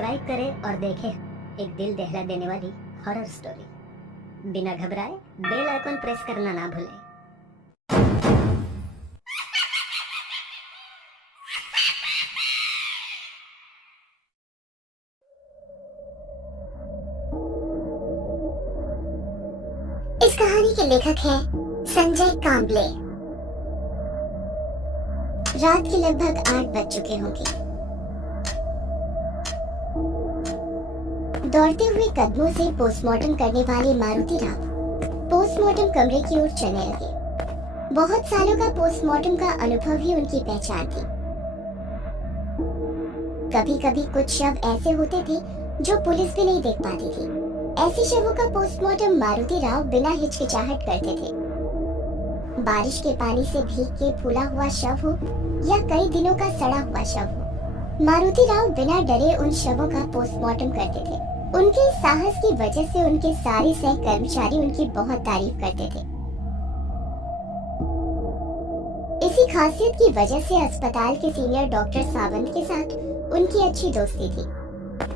Subscribe करें और देखें एक दिल दहला देने वाली हॉरर स्टोरी। बिना घबराए बेल आइकन प्रेस करना ना भूलें। इस कहानी के लेखक हैं संजय कांबले। रात के लगभग 8 बज चुके होंगे। दौड़ते हुए कदमों से पोस्टमार्टम करने वाले मारुति राव पोस्टमार्टम कमरे की ओर चलने लगे। बहुत सालों का पोस्टमार्टम का अनुभव ही उनकी पहचान थी। कभी कभी कुछ शव ऐसे होते थे जो पुलिस भी नहीं देख पाती थी। ऐसे शवों का पोस्टमार्टम मारुति राव बिना हिचकिचाहट करते थे। बारिश के पानी से भीग के फूला हुआ शव हो या कई दिनों का सड़ा हुआ शव हो, मारुति राव बिना डरे उन शवों का पोस्टमार्टम करते थे। उनके साहस की वजह से उनके सारे सह कर्मचारी उनकी बहुत तारीफ करते थे। इसी खासियत की वजह से अस्पताल के सीनियर डॉक्टर सावंत के साथ उनकी अच्छी दोस्ती थी।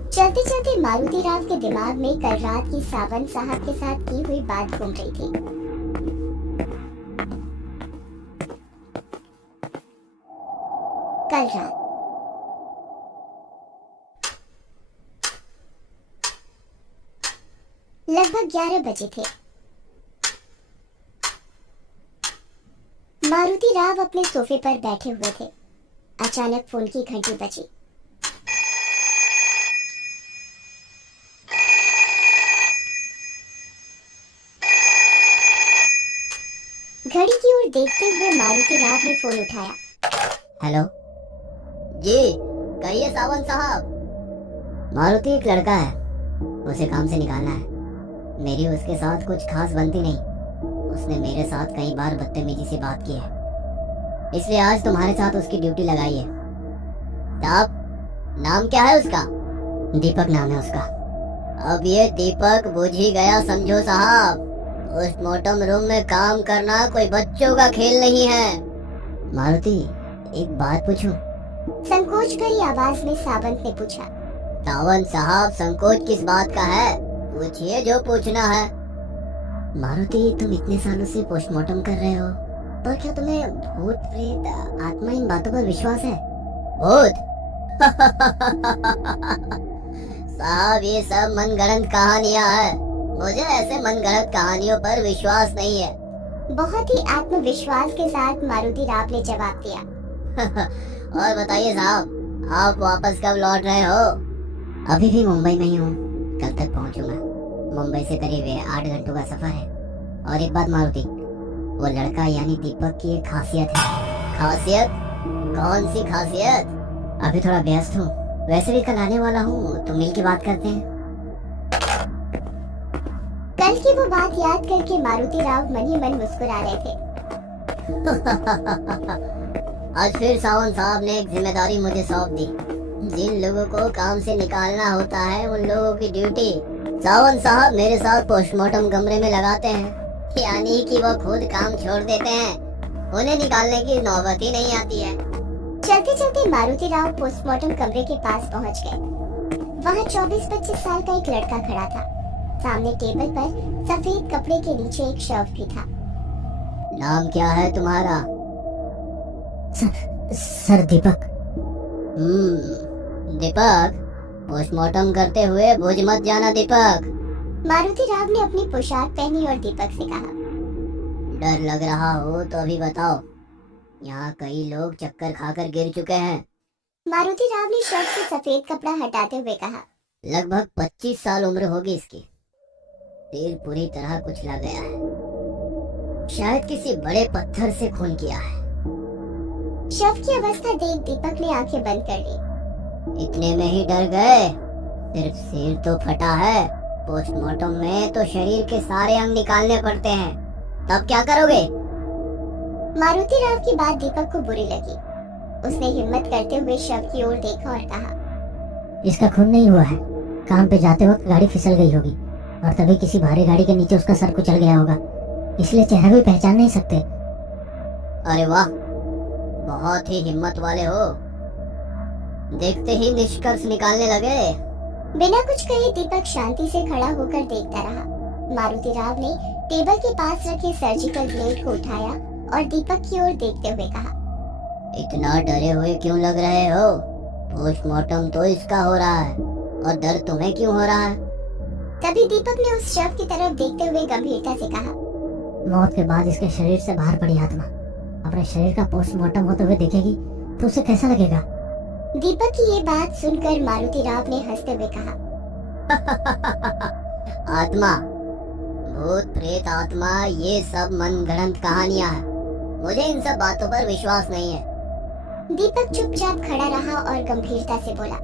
चलते चलते मारुति राव के दिमाग में कल रात की सावंत साहब के साथ की हुई बात घूम रही थी। कल रात लगभग 11 बजे थे। मारुति राव अपने सोफे पर बैठे हुए थे। अचानक फोन की घंटी बजी। घड़ी की ओर देखते हुए मारुति राव ने फोन उठाया। हेलो जी, कहिए सावंत साहब। मारुति एक लड़का है, उसे काम से निकालना है। मेरी उसके साथ कुछ खास बनती नहीं। उसने मेरे साथ कई बार बदतमीजी से बात की है, इसलिए आज तुम्हारे साथ उसकी ड्यूटी लगाई है। साहब, नाम क्या है उसका? दीपक नाम है उसका। अब ये दीपक बुझ ही गया समझो साहब। पोस्टमार्टम रूम में काम करना कोई बच्चों का खेल नहीं है। मारुति, एक बात पूछूं? संकोच भरी आवाज में सावंत ने पूछा। सावंत साहब, संकोच किस बात का है? पूछिए जो पूछना है। मारुति, तुम इतने सालों से पोस्टमार्टम कर रहे हो, पर क्या तुम्हें भूत प्रेत आत्मा इन बातों पर विश्वास है? भूत? साहब, ये सब मनगढ़ंत कहानियां हैं। मुझे ऐसे मनगढ़ंत कहानियों पर विश्वास नहीं है। बहुत ही आत्मविश्वास के साथ मारुति राव ने जवाब दिया। और बताइए साहब, आप वापस कब लौट रहे हो? अभी भी मुंबई में ही हूँ, कल तक पहुँचूंगा। मुंबई से करीब 8 घंटों का सफर है। और एक बात मारुति, वो लड़का यानी दीपक की एक खासियत है। खासियत? कौन सी खासियत? अभी थोड़ा व्यस्त हूँ, वैसे भी कल आने वाला हूँ, तो मिल के बात करते हैं। कल की वो बात याद करके मारुति राव मन ही मन मुस्कुरा रहे थे। आज फिर सावंत साहब ने एक जिम्मेदारी मुझे सौंप दी। जिन लोगों को काम से निकालना होता है, उन लोगों की ड्यूटी सावंत साहब मेरे साथ पोस्टमार्टम कमरे में लगाते हैं। यानी कि वो खुद काम छोड़ देते हैं, उन्हें निकालने की नौबत ही नहीं आती है। चलते चलते मारुति राव पोस्टमार्टम कमरे के पास पहुंच गए। वहां 24-25 साल का एक लड़का खड़ा था। सामने टेबल पर सफेद कपड़े के नीचे एक शव भी था। नाम क्या है तुम्हारा? सर दीपक। दीपक, पोस्टमार्टम करते हुए भूल मत जाना दीपक। मारुति राव ने अपनी पोशाक पहनी और दीपक से कहा। डर लग रहा हो तो अभी बताओ, यहाँ कई लोग चक्कर खाकर गिर चुके हैं। मारुति राव ने शर्ट से सफेद कपड़ा हटाते हुए कहा। लगभग 25 साल उम्र होगी इसकी। सिर पूरी तरह कुचला गया है, शायद किसी बड़े पत्थर से खून किया है। शव की अवस्था देख दीपक ने आंखें बंद कर ली। इतने में ही डर गए? सिर्फ सिर तो फटा है, पोस्टमार्टम में तो शरीर के सारे अंग निकालने पड़ते हैं। तब क्या करोगे? मारुति राव की बात दीपक को बुरी लगी। उसने हिम्मत करते हुए शव की ओर देखा और कहा। इसका खून नहीं हुआ है, काम पे जाते वक्त गाड़ी फिसल गई होगी और तभी किसी भारी गाड़ी के नीचे उसका सर कुचल गया होगा, इसलिए चेहरा भी पहचान नहीं सकते। अरे वाह, बहुत ही हिम्मत वाले हो। देखते ही निष्कर्ष निकालने लगे। बिना कुछ कहे दीपक शांति से खड़ा होकर देखता रहा। मारुति राव ने टेबल के पास रखे सर्जिकल ब्लेड को उठाया और दीपक की ओर देखते हुए कहा, इतना डरे हुए क्यों लग रहे हो? पोस्टमार्टम तो इसका हो रहा है और दर्द तुम्हें क्यों हो रहा है? तभी दीपक ने उस शव की तरफ देखते हुए गंभीरता से कहा, मौत के बाद इसके शरीर से बाहर पड़ी आत्मा अपने शरीर का पोस्टमार्टम होते हुए देखेगी तो उसे कैसा लगेगा? दीपक की ये बात सुनकर मारुति राव ने हंसते हुए कहा, आत्मा, भूत प्रेत आत्मा, ये सब मनगढ़ंत कहानियां हैं। मुझे इन सब बातों पर विश्वास नहीं है। दीपक चुपचाप खड़ा रहा और गंभीरता से बोला,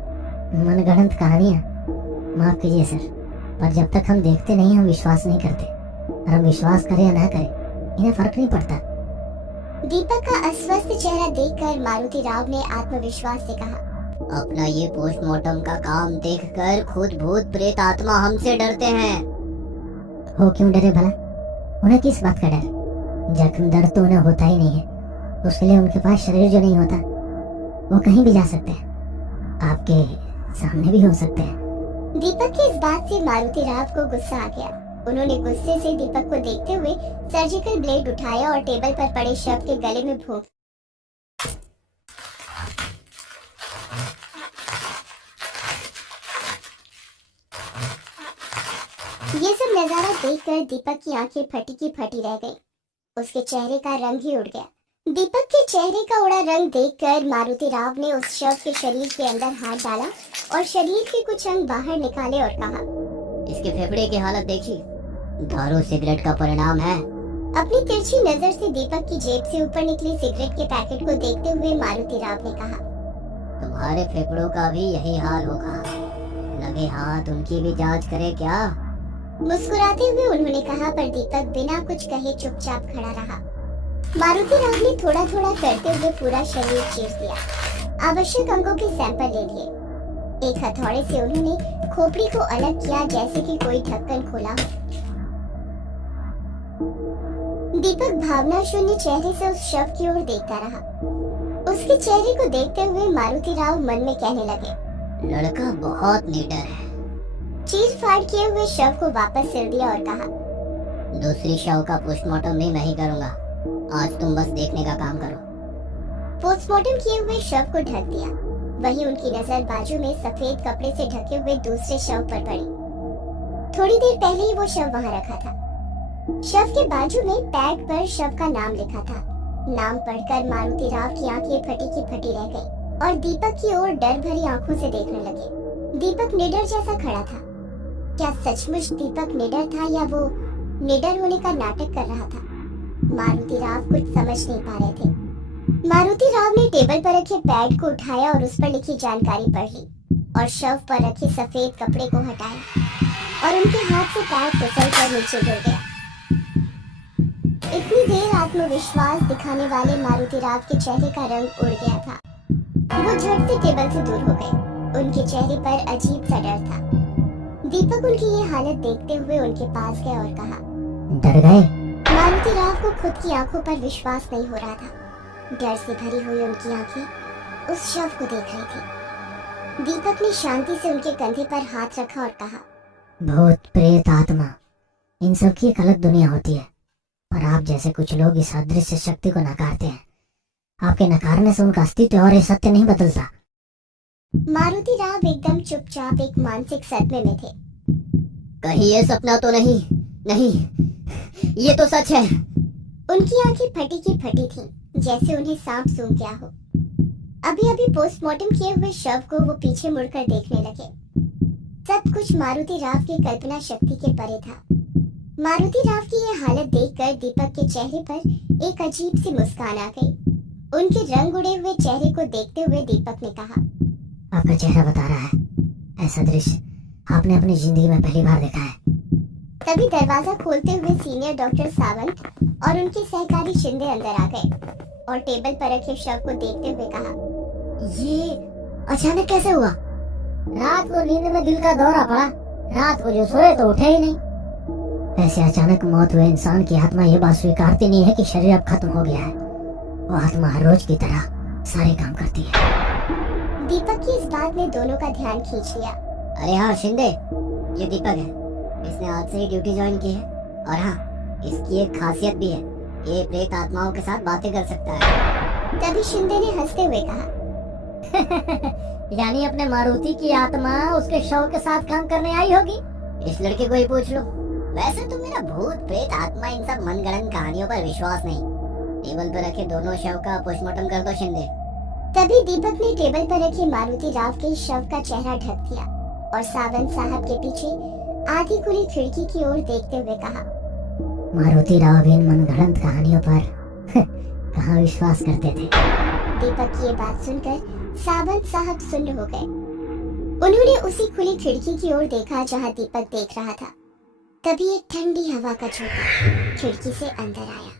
मनगढ़ंत कहानियां? माफ कीजिए सर, पर जब तक हम देखते नहीं हम विश्वास नहीं करते। और हम विश्वास करें या ना करें इन्हें फर्क नहीं पड़ता। दीपक का अस्वस्थ चेहरा देखकर मारुति राव ने आत्मविश्वास से कहा, अपना ये पोस्टमार्टम का काम देखकर खुद भूत प्रेत आत्मा हमसे डरते हैं। वो क्यों डरे भला? उन्हें किस बात का डर? जख्म दर्द तो उन्हें होता ही नहीं है, उसके लिए उनके पास शरीर जो नहीं होता वो कहीं भी जा सकते हैं, आपके सामने भी हो सकते हैं। दीपक की इस बात से मारुति राव को गुस्सा आ गया। उन्होंने गुस्से से दीपक को देखते हुए सर्जिकल ब्लेड उठाया और टेबल पर पड़े शव के गले में भोंक। ये सब नजारा देखकर दीपक की आंखें फटी की फटी रह गईं। उसके चेहरे का रंग ही उड़ गया। दीपक के चेहरे का उड़ा रंग देखकर मारुति राव ने उस शव के शरीर के अंदर हाथ डाला और शरीर के कुछ अंग बाहर निकाले और कहा, इसके फेफड़े की हालत देखी, दारू सिगरेट का परिणाम है। अपनी तिरछी नजर से दीपक की जेब से ऊपर निकली सिगरेट के पैकेट को देखते हुए मारुति राव ने कहा, तुम्हारे फेफड़ों का भी यही हाल होगा। लगे हाथ उनकी भी जांच करे क्या? मुस्कुराते हुए उन्होंने कहा, पर दीपक बिना कुछ कहे चुपचाप खड़ा रहा। मारुति राव ने थोड़ा थोड़ा करते हुए पूरा शरीर चीर दिया। आवश्यक अंगों के सैंपल ले लिए। एक हथौड़े से उन्होंने खोपड़ी को अलग किया जैसे कि कोई ढक्कन खोला हो। दीपक भावना शून्य चेहरे से उस शव की ओर देखता रहा। उसके चेहरे को देखते हुए मारुति राव मन में कहने लगे, लड़का बहुत निडर है। चीर फाड़ किए हुए शव को वापस सिर दिया और कहा, दूसरी शव का पोस्टमार्टम भी मैं ही करूंगा। आज तुम बस देखने का काम करो। पोस्टमार्टम किए हुए शव को ढक दिया। वहीं उनकी नजर बाजू में सफेद कपड़े से ढके हुए दूसरे शव पर पड़ी। थोड़ी देर पहले ही वो शव वहां रखा था। शव के बाजू में पैड पर शव का नाम लिखा था। नाम पढ़कर मारुति राव की आंखें फटी की फटी रह गई और दीपक की ओर डर भरी आंखों से देखने लगे। दीपक निडर जैसा खड़ा था। क्या सचमुच दीपक निडर था या वो निडर होने का नाटक कर रहा था? मारुति राव कुछ समझ नहीं पा रहे थे। मारुति राव ने टेबल पर रखे पैड को उठाया और उस पर लिखी जानकारी पढ़ ली और शव पर रखे सफेद कपड़े को हटाया और उनके हाथ से पैड फिसल कर नीचे गिर गया। इतनी देर आत्मविश्वास दिखाने वाले मारुति राव के चेहरे का रंग उड़ गया था। वो झट से टेबल से दूर हो गए। उनके चेहरे पर अजीब सा डर था। दीपक उनकी ये हालत देखते हुए उनके पास गया और कहा, डर गए? मारुति राव को खुद की आंखों पर विश्वास नहीं हो रहा था। डर से भरी हुई उनकी आंखें उस शव को देख रही थी। दीपक ने शांति से उनके कंधे पर हाथ रखा और कहा, भूत प्रेत आत्मा, इन सब की एक अलग दुनिया होती है, पर आप जैसे कुछ लोग इस अदृश्य शक्ति को नकारते हैं। आपके नकारने से उनका अस्तित्व और ये सत्य नहीं बदलता। मारुति राव एकदम चुपचाप एक मानसिक सदमे में थे। कहीं ये सपना तो नहीं? नहीं, ये तो सच है। उनकी आंखें फटी की फटी थीं, जैसे उन्हें सांप सूंघ गया हो। अभी अभी पोस्टमार्टम किए हुए शव को वो पीछे मुड़कर देखने लगे। सब कुछ मारुति राव की कल्पना शक्ति के परे था। मारुति राव की ये हालत देखकर दीपक के चेहरे पर एक अजीब सी मुस्कान आ गई। उनके रंग उड़े हुए चेहरे को देखते हुए दीपक ने कहा, आपका चेहरा बता रहा है ऐसा दृश्य आपने अपनी जिंदगी में पहली बार देखा है। तभी दरवाजा खोलते हुए सीनियर डॉक्टर सावंत और उनके सहकारी शिंदे अंदर आ गए और टेबल पर रखे शव को देखते हुए कहा, ये अचानक कैसे हुआ? रात को नींद में दिल का दौरा पड़ा, रात को जो सोए तो उठे ही नहीं। ऐसे अचानक मौत हुए इंसान की आत्मा ये बात स्वीकारती नहीं है कि शरीर अब खत्म हो गया है। वो आत्मा हर रोज की तरह सारे काम करती है। दीपक की इस बात ने दोनों का ध्यान खींच लिया। अरे हाँ शिंदे, ये दीपक है। इसने आज से ही ड्यूटी ज्वाइन की है। और हाँ, इसकी एक खासियत भी है, ये प्रेत आत्माओं के साथ बातें कर सकता है। तभी शिंदे ने हंसते हुए कहा, यानी अपने मारुति की आत्मा उसके शव के साथ काम करने आई होगी। इस लड़के को ही पूछ लो। वैसे तो मेरा भूत प्रेत आत्मा इन सब मनगढ़ंत कहानियों पर विश्वास नहीं। टेबल पर रखे दोनों शव का पोस्टमार्टम कर दो शिंदे। तभी दीपक ने टेबल पर रखे मारुति राव के शव का चेहरा ढक दिया और सावंत साहब के पीछे आधी खुली खिड़की की ओर देखते हुए कहा, मारुति राव भी इन मनगढ़ंत कहानियों पर कहाँ विश्वास करते थे। दीपक की ये बात सुनकर सावंत साहब सुन्न हो गए। उन्होंने उसी खुली खिड़की की ओर देखा जहां दीपक देख रहा था। तभी एक ठंडी हवा का झोंका खिड़की से अंदर आया।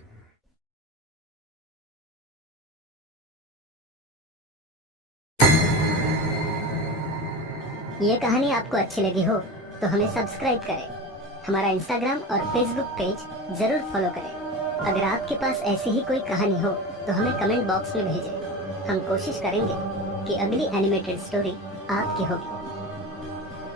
ये कहानी आपको अच्छी लगी हो तो हमें सब्सक्राइब करें, हमारा इंस्टाग्राम और फेसबुक पेज जरूर फॉलो करें। अगर आपके पास ऐसी ही कोई कहानी हो तो हमें कमेंट बॉक्स में भेजें। हम कोशिश करेंगे कि अगली एनिमेटेड स्टोरी आपकी होगी।